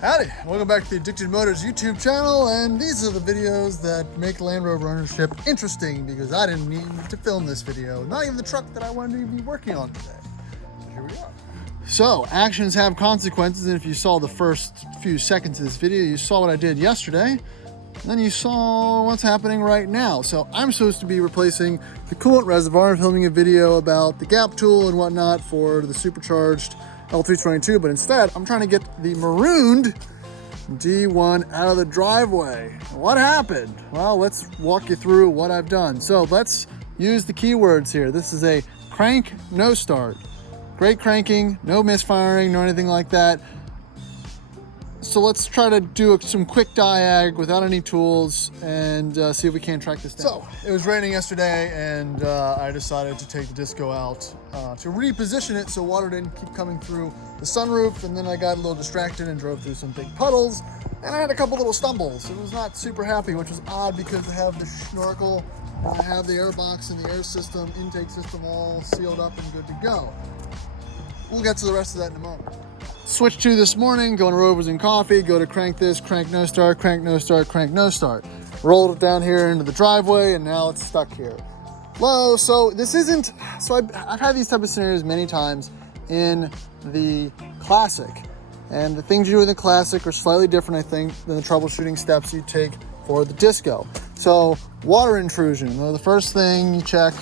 Howdy, welcome back to the Addicted Motors YouTube channel, and these are the videos that make Land Rover ownership interesting because I didn't need to film this video, not even the truck that I wanted to be working on today. So here we are. So, actions have consequences, and if you saw the first few seconds of this video, you saw what I did yesterday, and then you saw what's happening right now. So I'm supposed to be replacing the coolant reservoir, filming a video about the gap tool and whatnot for the supercharged L322, but instead I'm trying to get the marooned D1 out of the driveway. What happened? Well, let's walk you through what I've done. So let's use the keywords here. This is a crank no start. Great cranking, no misfiring, no anything like that. So let's try to do some quick diag without any tools and see if we can't track this down. So it was raining yesterday, and I decided to take the disco out to reposition it so water didn't keep coming through the sunroof, and then I got a little distracted and drove through some big puddles, and I had a couple little stumbles. It was not super happy, which was odd because I have the snorkel, and I have the air box and the air system, intake system all sealed up and good to go. We'll get to the rest of that in a moment. Switch to this morning, going to Rovers and Coffee, go to crank this, crank no start, crank no start, crank no start. Rolled it down here into the driveway, and now it's stuck here. Low, so this isn't, so I've had these type of scenarios many times in the Classic. And the things you do in the Classic are slightly different, I think, than the troubleshooting steps you take for the Disco. So, water intrusion. Well, the first thing you check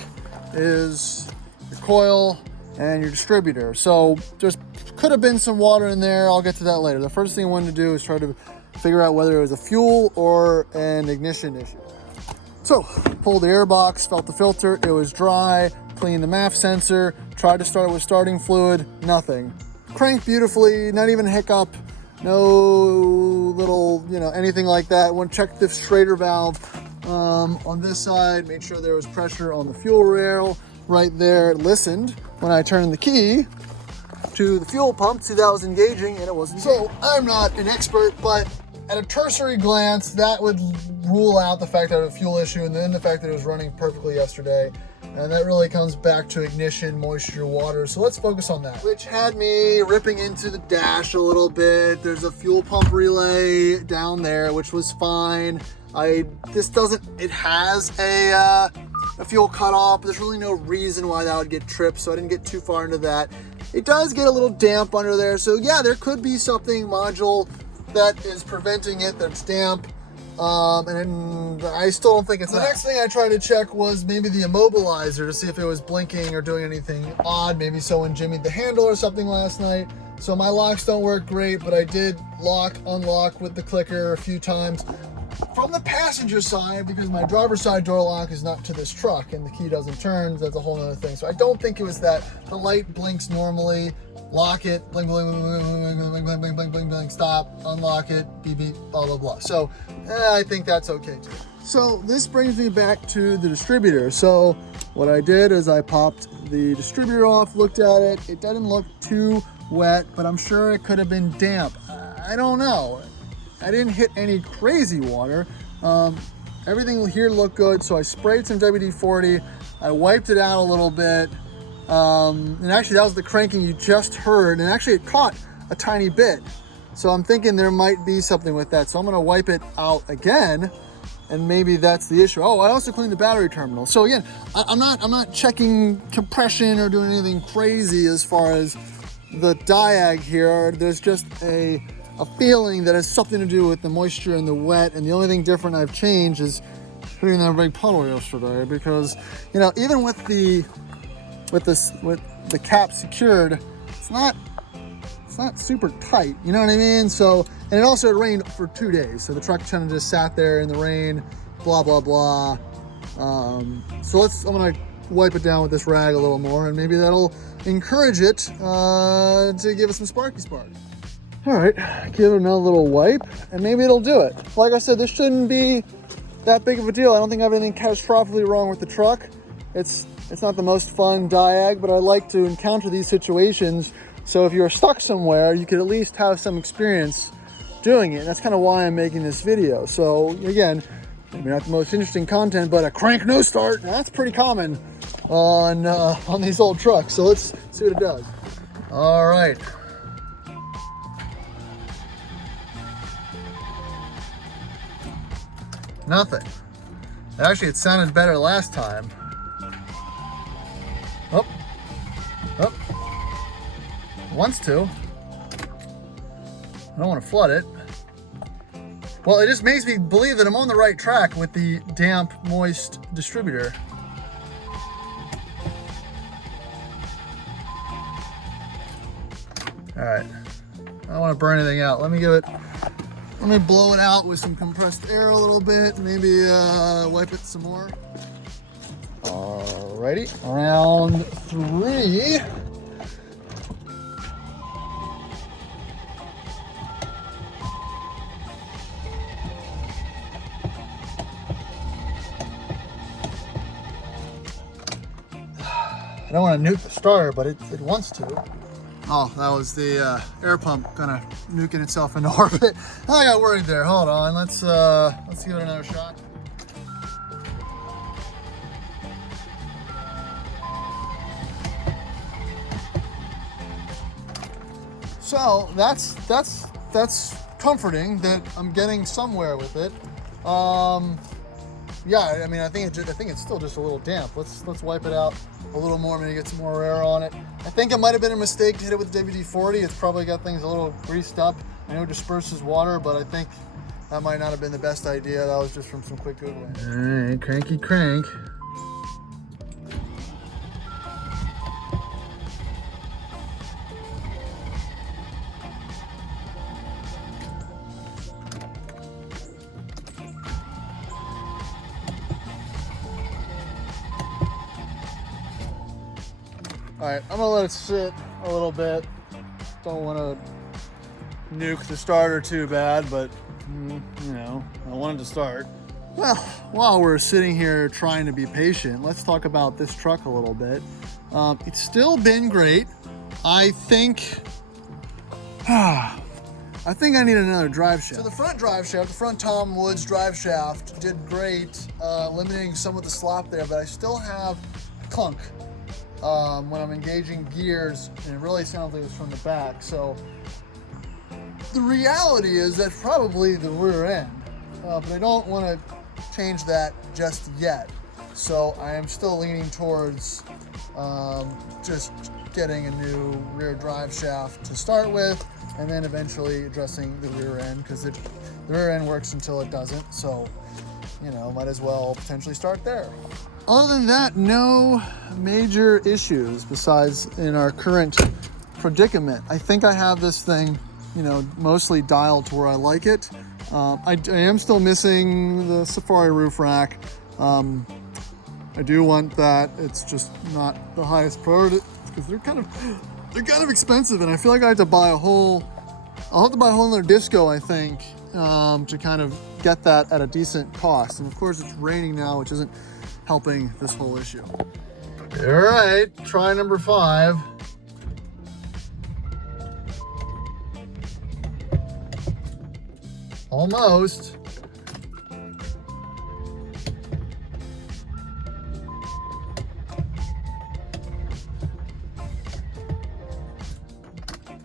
is your coil and your distributor. So there's could have been some water in there. I'll get to that later. The first thing I wanted to do is try to figure out whether it was a fuel or an ignition issue. So pulled the air box, felt the filter, it was dry, cleaned the MAF sensor, tried to start with starting fluid, nothing. Cranked beautifully, not even a hiccup, no little, anything like that. Went check the Schrader valve on this side, made sure there was pressure on the fuel rail right there, listened when I turned the key to the fuel pump, see that was engaging, and it wasn't. So I'm not an expert, but at a cursory glance, that would rule out the fact that I had a fuel issue, and then the fact that it was running perfectly yesterday. And that really comes back to ignition, moisture, water. So let's focus on that, which had me ripping into the dash a little bit. There's a fuel pump relay down there, which was fine. It has a fuel cutoff, but there's really no reason why that would get tripped, so I didn't get too far into that. It does get a little damp under there, so yeah, there could be something module that is preventing it, that's damp, and I still don't think it's that. The next thing I tried to check was maybe the immobilizer to see if it was blinking or doing anything odd. Maybe someone jimmied the handle or something last night. So my locks don't work great, but I did lock, unlock with the clicker a few times from the passenger side, because my driver's side door lock is not to this truck and the key doesn't turn. That's a whole other thing. So I don't think it was that. The light blinks normally. Lock it, blink, blink, blink, blink, blink, blink, blink, blink, blink, blink, blink, stop, unlock it, beep, beep, blah, blah, blah. So I think that's okay too. So this brings me back to the distributor. So what I did is I popped the distributor off, looked at it. It doesn't look too wet, but I'm sure it could have been damp. I don't know. I didn't hit any crazy water. Everything here looked good, so I sprayed some WD-40. I wiped it out a little bit. And actually that was the cranking you just heard, and actually it caught a tiny bit. So I'm thinking there might be something with that. So I'm gonna wipe it out again, and maybe that's the issue. Oh, I also cleaned the battery terminal. So again, I'm not checking compression or doing anything crazy as far as the diag here. There's just a feeling that has something to do with the moisture and the wet, and the only thing different I've changed is hitting that big puddle yesterday, because even with the cap secured, it's not super tight, you know what I mean? So, and it also rained for 2 days, so the truck kind of just sat there in the rain, blah blah blah. So I'm gonna wipe it down with this rag a little more, and maybe that'll encourage it to give us some sparky spark. All right, give it another little wipe, and maybe it'll do it. Like I said, this shouldn't be that big of a deal. I don't think I have anything catastrophically wrong with the truck. It's not the most fun diag, but I like to encounter these situations. So if you're stuck somewhere, you could at least have some experience doing it. And that's kind of why I'm making this video. So again, maybe not the most interesting content, but a crank no start, that's pretty common on these old trucks. So let's see what it does. All right. Nothing. Actually, it sounded better last time. Oh. Oh. Wants to. I don't want to flood it. Well, it just makes me believe that I'm on the right track with the damp, moist distributor. All right, I don't want to burn anything out. Let me blow it out with some compressed air a little bit, maybe wipe it some more. Alrighty, round 3. I don't want to nuke the starter, but it wants to. Oh, that was the air pump kind of nuking itself into orbit. I got worried there. Hold on, let's give it another shot. So that's comforting that I'm getting somewhere with it. Yeah, I mean, I think it's still just a little damp. Let's wipe it out a little more, maybe get some more air on it. I think it might have been a mistake to hit it with the WD-40. It's probably got things a little greased up. I know it disperses water, but I think that might not have been the best idea. That was just from some quick Googling. All right, cranky crank. All right, I'm gonna let it sit a little bit. Don't want to nuke the starter too bad, but you know, I wanted to start. Well, while we're sitting here trying to be patient, let's talk about this truck a little bit. It's still been great. I think I need another drive shaft. So the front drive shaft, the front Tom Woods drive shaft did great, limiting some of the slop there, but I still have clunk. When I'm engaging gears, and it really sounds like it's from the back. So the reality is that's probably the rear end, but I don't want to change that just yet. So I am still leaning towards just getting a new rear drive shaft to start with, and then eventually addressing the rear end, because the rear end works until it doesn't. So, you know, might as well potentially start there. Other than that, no major issues besides in our current predicament. I think I have this thing, you know, mostly dialed to where I like it. I am still missing the Safari roof rack. I do want that. It's just not the highest priority because they're kind of expensive, and I feel like I have to buy I'll have to buy a whole nother disco, I think, to kind of get that at a decent cost. And of course it's raining now, which isn't helping this whole issue. All right, try number 5. Almost.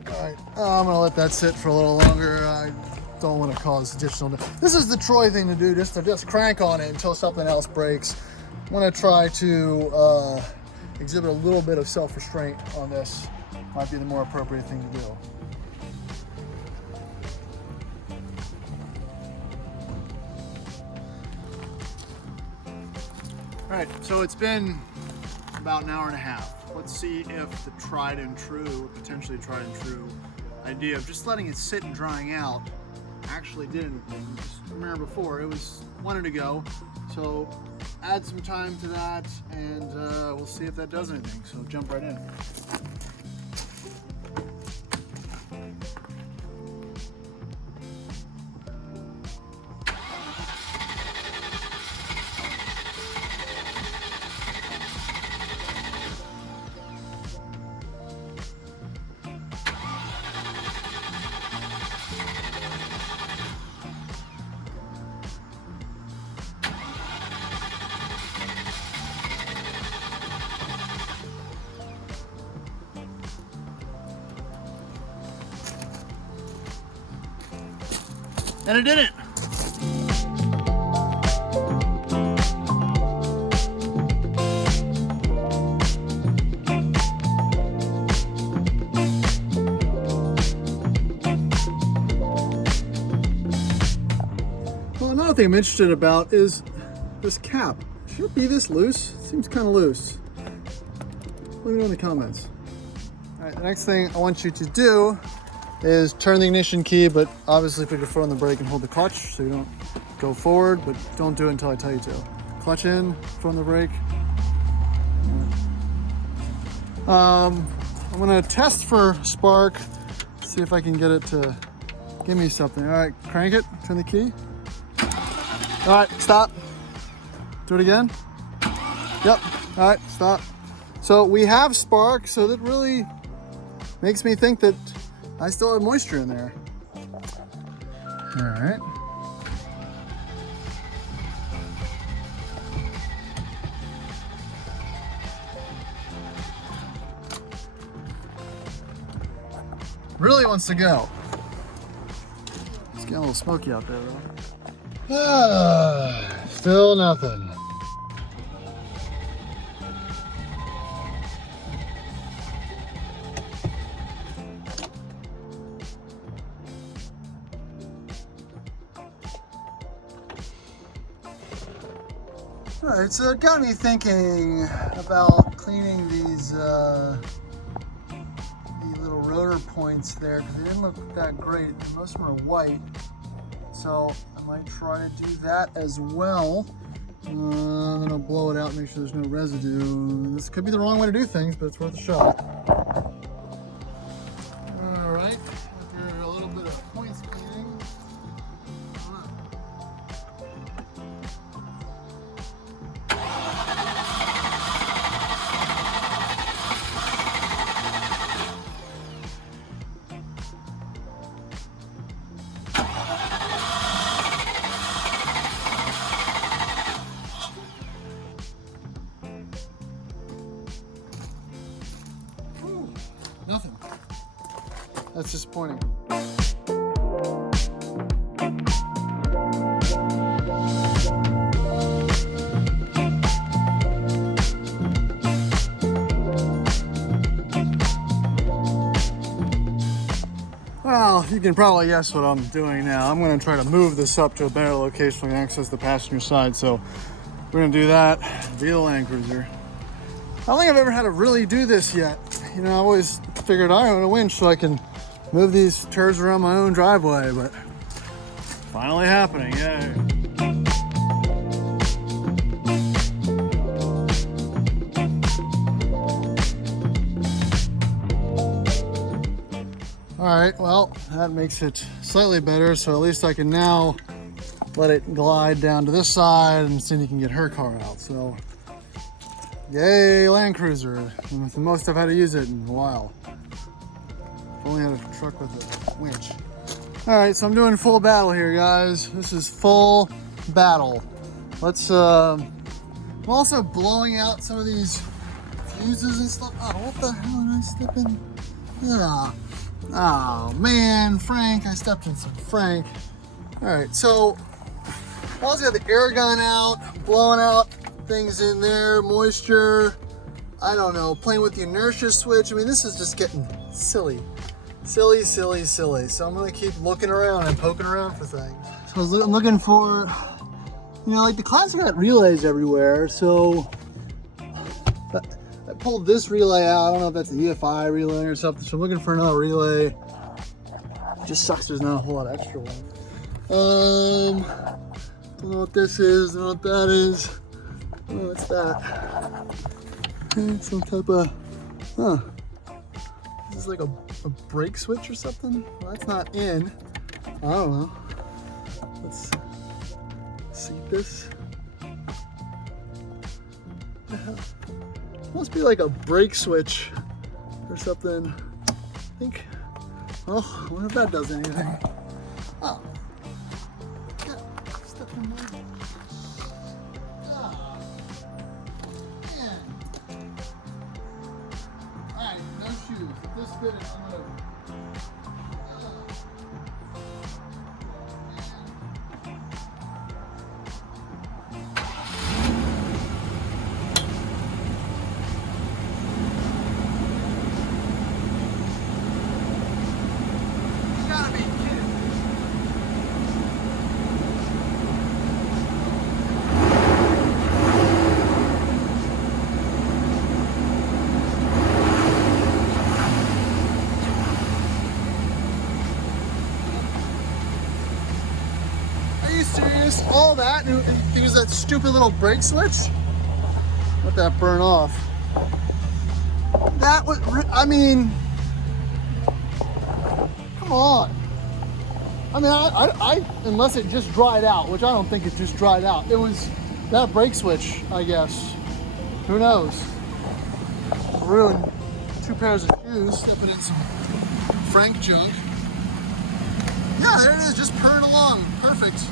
All right, I'm gonna let that sit for a little longer. I don't want to cause additional. This is the Troy thing to do, just crank on it until something else breaks. I'm gonna try to exhibit a little bit of self-restraint on this. Might be the more appropriate thing to do. All right, so it's been about an hour and a half. Let's see if the tried and true, potentially tried and true idea of just letting it sit and drying out actually did anything. Just remember before, it wanted to go. So add some time to that, and we'll see if that does anything. So jump right in. And it didn't. thing I'm interested about is this cap. Should it be this loose? Seems kind of loose. Let me know in the comments. All right, the next thing I want you to do is turn the ignition key, but obviously put your foot on the brake and hold the clutch so you don't go forward, but don't do it until I tell you to. Clutch in, foot on the brake. I'm gonna test for spark, see if I can get it to give me something. All right, crank it, turn the key. All right, stop. Do it again. Yep, all right, stop. So we have spark, so that really makes me think that I still have moisture in there. All right. Really wants to go. It's getting a little smoky out there though. Still nothing. All right, so it got me thinking about cleaning these the little rotor points there because they didn't look that great. Most of them are white, so I might try to do that as well. Then I'll blow it out, make sure there's no residue. This could be the wrong way to do things, but it's worth a shot. All right, after a little bit of points cleaning. Nothing. That's disappointing. Well, you can probably guess what I'm doing now. I'm going to try to move this up to a better location so I can access the passenger side. So we're going to do that via the Land Cruiser. I don't think I've ever had to really do this yet. You know, I always figured I own a winch so I can move these turds around my own driveway, but finally happening, yay. All right, well, that makes it slightly better, so at least I can now let it glide down to this side and Cindy can get her car out, so. Yay, Land Cruiser. It's the most I've had to use it in a while. I've only had a truck with a winch. All right, so I'm doing full battle here, guys. This is full battle. Let's, I'm also blowing out some of these fuses and stuff. Oh, what the hell did I step in? Yeah. Oh, man, Frank, I stepped in some Frank. All right, so I also got the air gun out, blowing out things in there, moisture, I don't know, playing with the inertia switch. I mean, this is just getting silly. Silly, silly, silly. So I'm gonna keep looking around and poking around for things. So I'm looking for, you know, like the Classic got relays everywhere, so I pulled this relay out. I don't know if that's the EFI relay or something, so I'm looking for another relay. It just sucks there's not a whole lot of extra ones. Don't know what this is, don't know what that is. Oh, what's that? Some type of, this is like a brake switch or something? Well, that's not in. I don't know. Let's see this. What the hell? Must be like a brake switch or something. I think. Oh, I wonder if that does anything. Oh. Yeah, stuff in there. This bit is unloaded. You gotta be kidding me. serious? All that? And it was that stupid little brake switch? Let that burn off. That was, I mean, come on. I mean, I unless it just dried out, which I don't think it just dried out. It was that brake switch, I guess. Who knows? Ruined 2 pairs of shoes, stepping in some Frank junk. Yeah, there it is, just purring along. Perfect.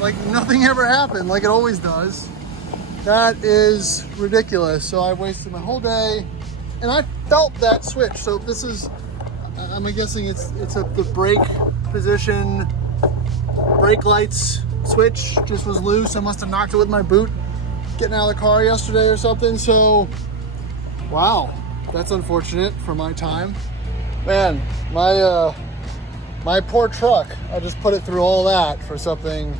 Like nothing ever happened, like it always does. That is ridiculous. So I wasted my whole day, and I felt that switch. So this is, I'm guessing it's the brake position, brake lights switch just was loose. I must have knocked it with my boot getting out of the car yesterday or something. So, wow, that's unfortunate for my time. Man, my poor truck, I just put it through all that for something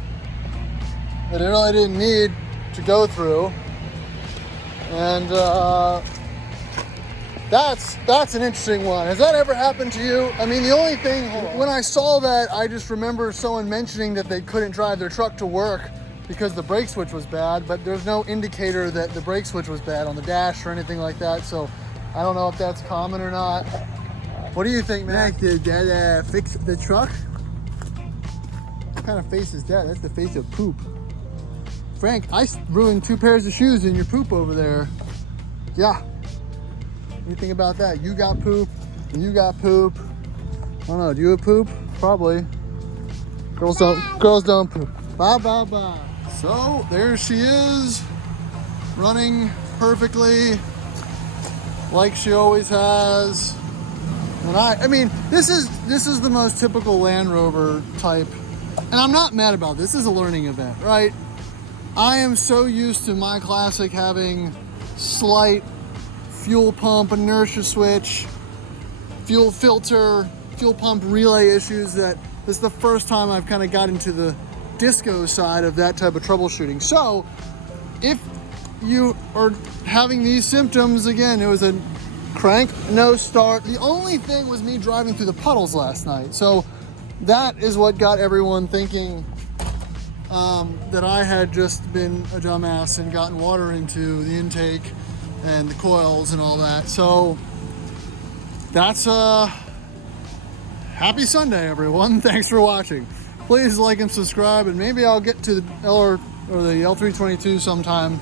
that it really didn't need to go through. And that's an interesting one. Has that ever happened to you? I mean, the only thing, when I saw that, I just remember someone mentioning that they couldn't drive their truck to work because the brake switch was bad, but there's no indicator that the brake switch was bad on the dash or anything like that. So I don't know if that's common or not. What do you think, Mac? Did that fix the truck? What kind of face is that? That's the face of poop. Frank, I ruined 2 pairs of shoes in your poop over there. Yeah. What do you think about that? You got poop, and you got poop. I don't know, do you have poop? Probably. Girls don't poop. Bye, bye, bye. So, there she is, running perfectly, like she always has. And I mean, this is the most typical Land Rover type, and I'm not mad about this. This is a learning event, right? I am so used to my Classic having slight fuel pump inertia switch, fuel filter, fuel pump relay issues that this is the first time I've kind of got into the disco side of that type of troubleshooting. So if you are having these symptoms, again, it was a crank, no start. The only thing was me driving through the puddles last night. So that is what got everyone thinking that I had just been a dumbass and gotten water into the intake and the coils and all that. So that's happy Sunday, everyone. Thanks for watching. Please like and subscribe, and maybe I'll get to the the L322 sometime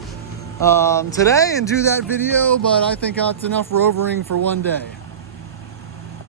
today and do that video, but I think that's enough rovering for one day.